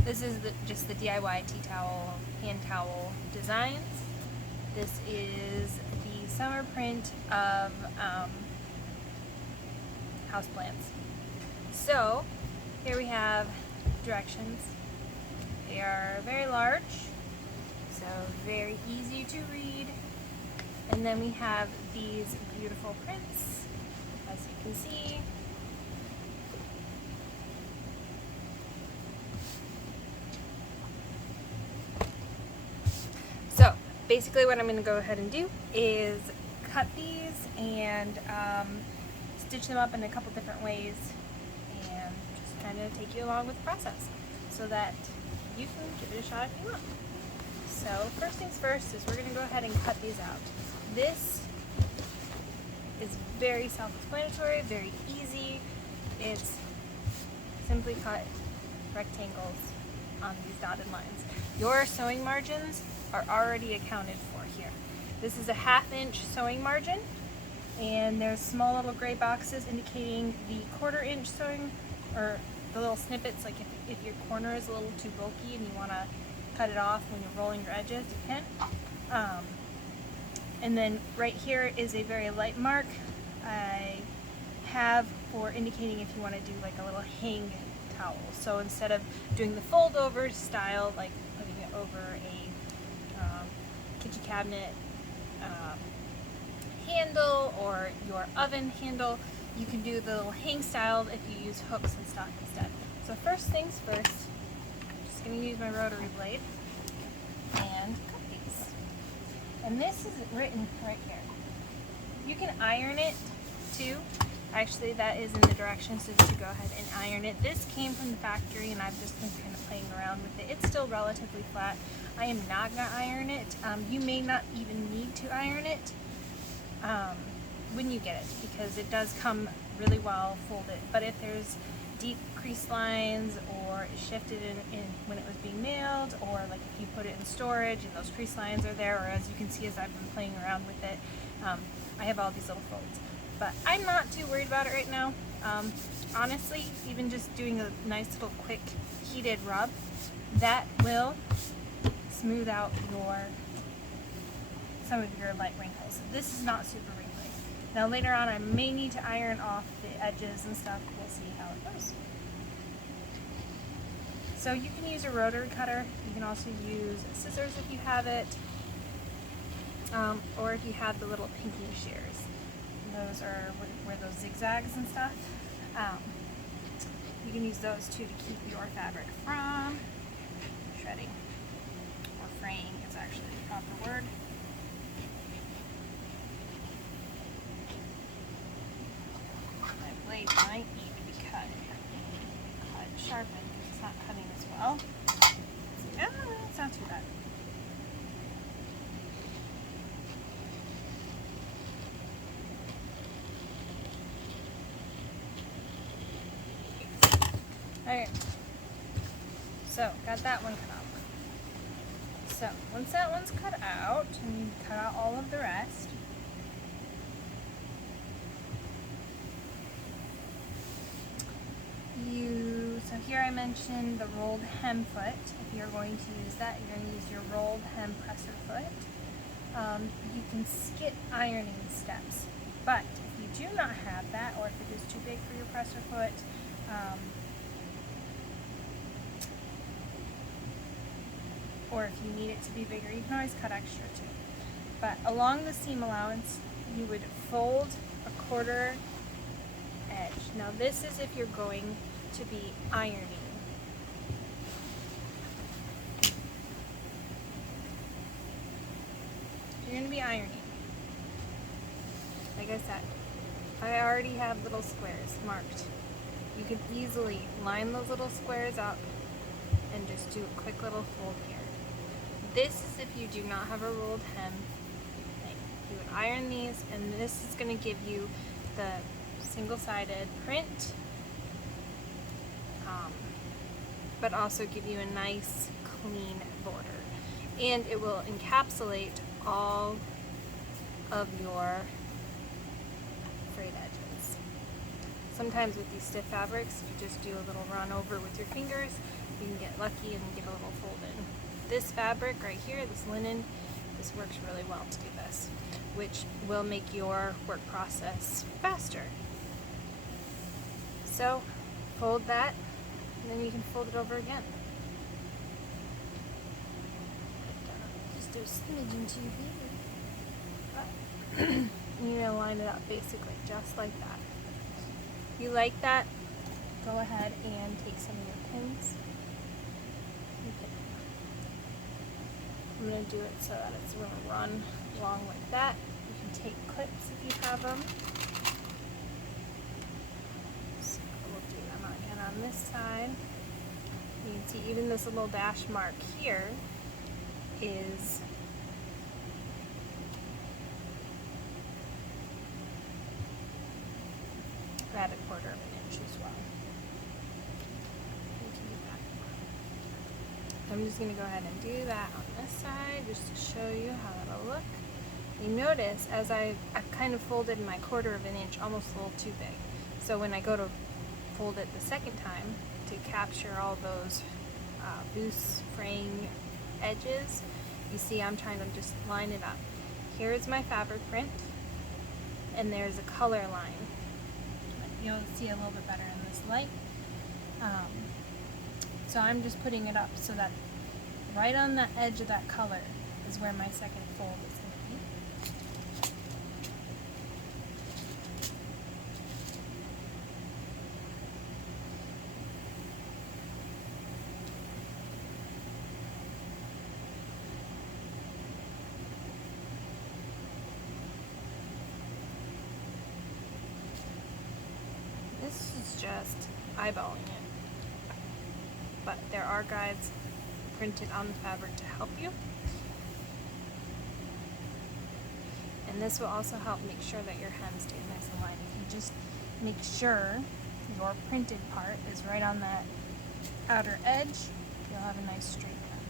This is just the DIY tea towel, hand towel designs. This is the summer print of houseplants. So here we have directions. They are very large, so very easy to read. And then we have these beautiful prints, as you can see. So basically what I'm going to go ahead and do is cut these and stitch them up in a couple different ways and just kind of take you along with the process so that you can give it a shot if you want. So first things first is we're going to go ahead and cut these out. This is very self-explanatory, very easy. It's simply cut rectangles on these dotted lines. Your sewing margins are already accounted for here. This is a 1/2 inch sewing margin, and there's small little gray boxes indicating the 1/4 inch sewing, or the little snippets, like if your corner is a little too bulky and you want to cut it off when you're rolling your edges, you can. And then right here is a very light mark I have for indicating if you want to do like a little hang towel. So instead of doing the fold over style, like putting it over a kitchen cabinet handle or your oven handle, you can do the little hang style if you use hooks and stuff instead. So first things first, I'm just going to use my rotary blade and cut these. And this is written right here. You can iron it too. Actually, that is in the directions is to go ahead and iron it. This came from the factory and I've just been kind of playing around with it. It's still relatively flat. I am not going to iron it. You may not even need to iron it when you get it, because it does come really well folded. But if there's deep crease lines, or it shifted in when it was being mailed, or like if you put it in storage and those crease lines are there, or as you can see as I've been playing around with it, I have all these little folds. But I'm not too worried about it right now. Honestly, even just doing a nice little quick heated rub, that will smooth out some of your light wrinkles. This is not super wrinkly. Now later on I may need to iron off the edges and stuff. We'll see how it goes. So you can use a rotary cutter. You can also use scissors if you have it, or if you have the little pinking shears. Those are where those zigzags and stuff. You can use those too to keep your fabric from shredding, or fraying is actually the proper word. My blade might need to be cut sharpened because it's not cutting as well. It's not too bad. Okay, so got that one cut off. So once that one's cut out, and you cut out all of the rest, so here I mentioned the rolled hem foot. If you're going to use that, you're going to use your rolled hem presser foot. You can skip ironing steps, but if you do not have that, or if it is too big for your presser foot, or if you need it to be bigger, you can always cut extra too. But along the seam allowance, you would fold a 1/4 edge. Now this is if you're going to be ironing. If you're going to be ironing, like I said, I already have little squares marked. You can easily line those little squares up and just do a quick little fold here. This is if you do not have a rolled hem thing. You would iron these, and this is going to give you the single-sided print, but also give you a nice clean border, and it will encapsulate all of your frayed edges. Sometimes with these stiff fabrics, if you just do a little run over with your fingers, you can get lucky and get a little fold in. This fabric right here, this linen, this works really well to do this, which will make your work process faster. So fold that, and then you can fold it over again. Just do a smidgen too big. You're gonna line it up basically just like that. If you like that, go ahead and take some of your pins. I'm going to do it so that it's going to run along with that. You can take clips if you have them. So we'll do them again on this side. You can see even this little dash mark here is at 1/4 of an inch as well. I'm just going to go ahead and do that on this side just to show you how that'll look. You notice as I've kind of folded my 1/4 of an inch almost a little too big. So when I go to fold it the second time to capture all those loose fraying edges, you see I'm trying to just line it up. Here's my fabric print, and there's a color line. You'll see a little bit better in this light. So I'm just putting it up so that right on the edge of that color is where my second fold is going to be. This is just eyeballing it. But there are guides printed on the fabric to help you. And this will also help make sure that your hem stays nice and line. If you just make sure your printed part is right on that outer edge, you'll have a nice straight hem.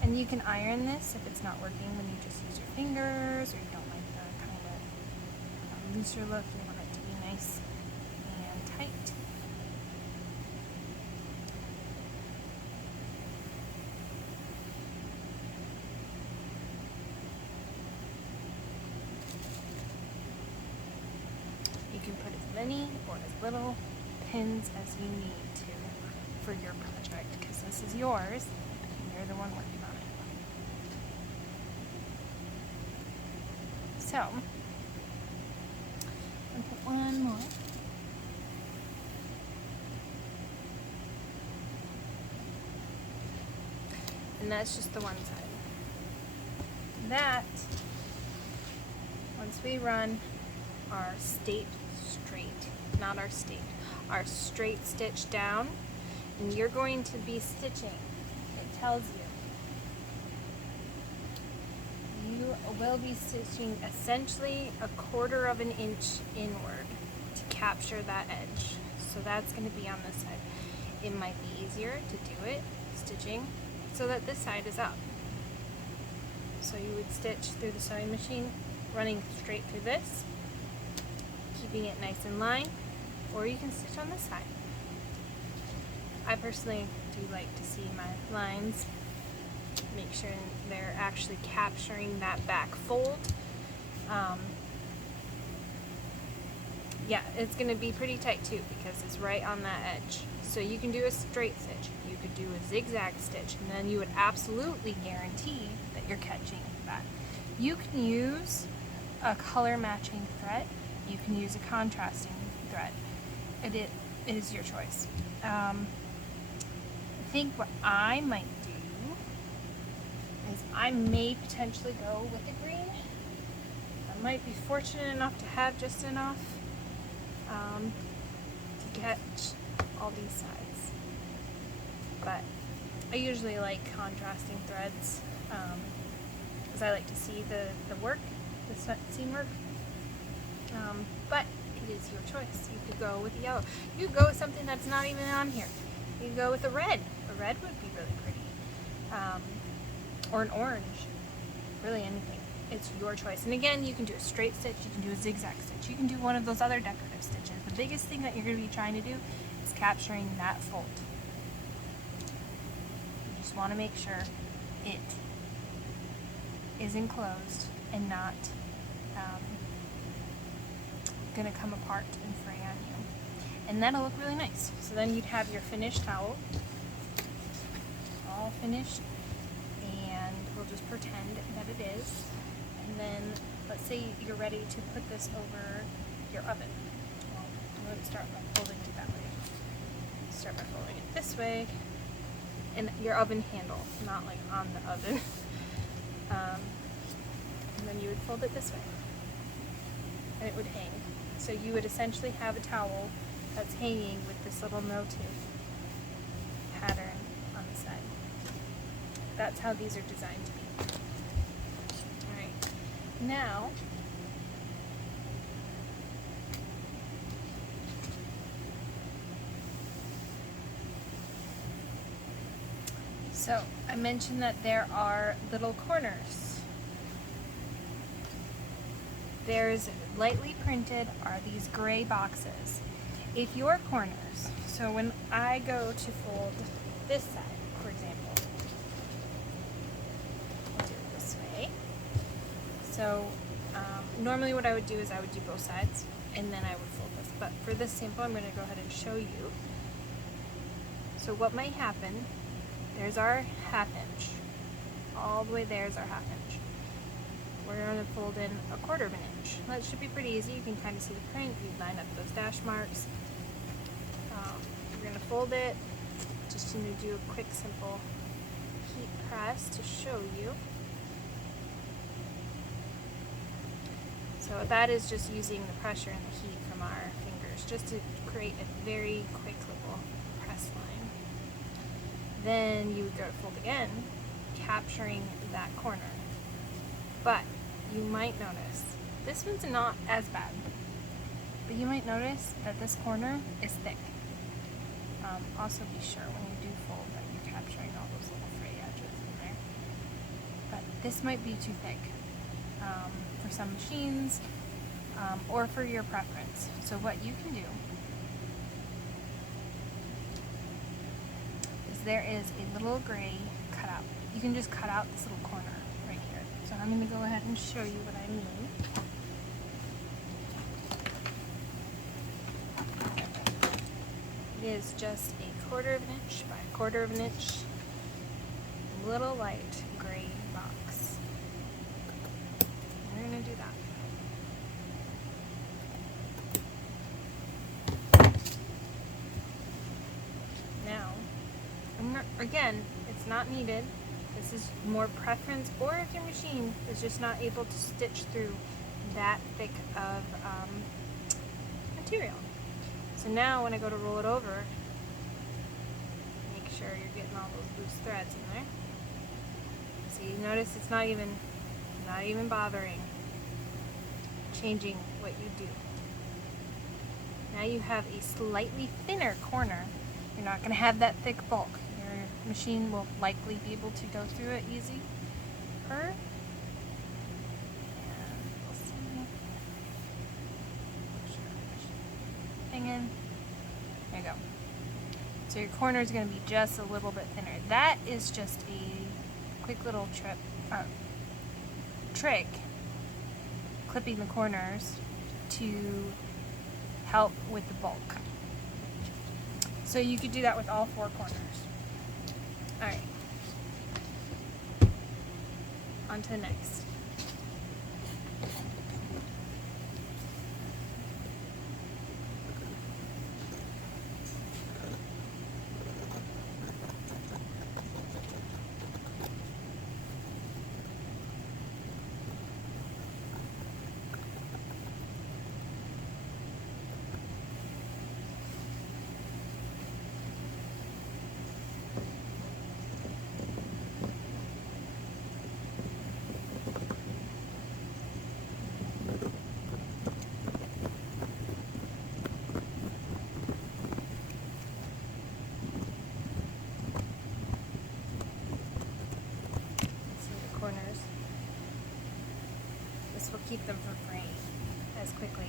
And you can iron this if it's not working when you just use your fingers, or you don't like the kind of looser look, you want it to be nice and tight. You can put as many or as little pins as you need to for your project, because this is yours and you're the one working on it. So, I'll put one more. And that's just the one side. That, once we run our straight stitch down, and you're going to be stitching, it tells you will be stitching essentially 1/4 of an inch inward to capture that edge. So that's going to be on this side. It might be easier to do it stitching so that this side is up. So you would stitch through the sewing machine, running straight through this, keeping it nice in line, or you can stitch on this side. I personally do like to see my lines, make sure they're actually capturing that back fold. Yeah, it's going to be pretty tight too because it's right on that edge. So you can do a straight stitch, you could do a zigzag stitch, and then you would absolutely guarantee that you're catching that. You can use a color matching thread, you can use a contrasting thread. It is your choice. I think what I might do is I may potentially go with the green. I might be fortunate enough to have just enough to catch all these sides. But I usually like contrasting threads because I like to see the work, the seam work. But it is your choice. You could go with the yellow. You could go with something that's not even on here. You could go with a red. A red would be really pretty. Or an orange. Really anything. It's your choice. And again, you can do a straight stitch, you can do a zigzag stitch, you can do one of those other decorative stitches. The biggest thing that you're going to be trying to do is capturing that fold. You just want to make sure it is enclosed and not going to come apart and fray on you. And that'll look really nice. So then you'd have your finished towel, all finished, and we'll just pretend that it is. And then let's say you're ready to put this over your oven. Well, I'm going to start by folding it that way. Start by folding it this way, and your oven handle, not like on the oven. And then you would fold it this way, and it would hang. So you would essentially have a towel that's hanging with this little motif pattern on the side. That's how these are designed to be. Alright, now so I mentioned that there are little corners. There's lightly printed are these gray boxes. If your corners, so when I go to fold this side, for example, I'll do it this way. So normally what I would do is I would do both sides and then I would fold this. But for this sample, I'm going to go ahead and show you. So what might happen, there's our 1/2 inch. All the way there's our 1/2 inch. We're going to fold in 1/4 of an inch. That should be pretty easy. You can kind of see the print. You line up those dash marks. We're going to fold it. Just going to do a quick, simple heat press to show you. So that is just using the pressure and the heat from our fingers just to create a very quick little press line. Then you would go to fold again, capturing that corner. But you might notice, this one's not as bad, but you might notice that this corner is thick. Also be sure when you do fold that you're capturing all those little fray edges in there. But this might be too thick for some machines or for your preference. So what you can do is there is a little gray cutout. You can just cut out this little corner right here. So I'm going to go ahead and show you what I mean. It is just 1/4 of an inch by 1/4 of an inch, little light gray box. We're going to do that. Now, again, it's not needed. This is more preference, or if your machine is just not able to stitch through that thick of material. So now when I go to roll it over, make sure you're getting all those loose threads in there. So you notice it's not even bothering changing what you do. Now you have a slightly thinner corner. You're not going to have that thick bulk. Your machine will likely be able to go through it easy. And we'll see. In. There you go. So your corner is going to be just a little bit thinner. That is just a quick little trick, clipping the corners to help with the bulk. So you could do that with all 4 corners. Alright. On to the next. keep them from fraying as quickly.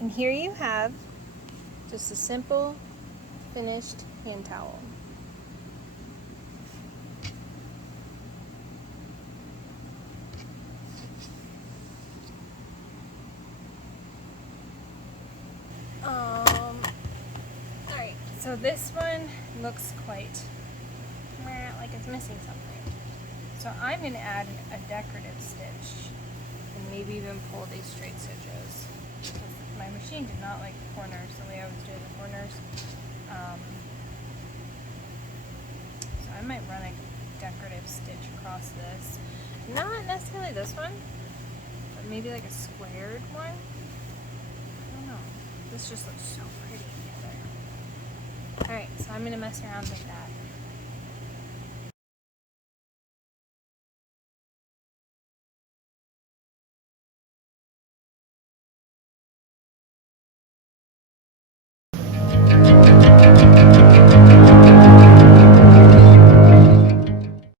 And here you have just a simple finished hand towel. Alright, so this one looks quite like it's missing something. So I'm going to add a decorative stitch and maybe even pull these straight stitches. My machine did not like the corners the way I was doing the corners. So I might run a decorative stitch across this. Not necessarily this one, but maybe like a squared one. I don't know. This just looks so pretty together. Alright, so I'm going to mess around with that.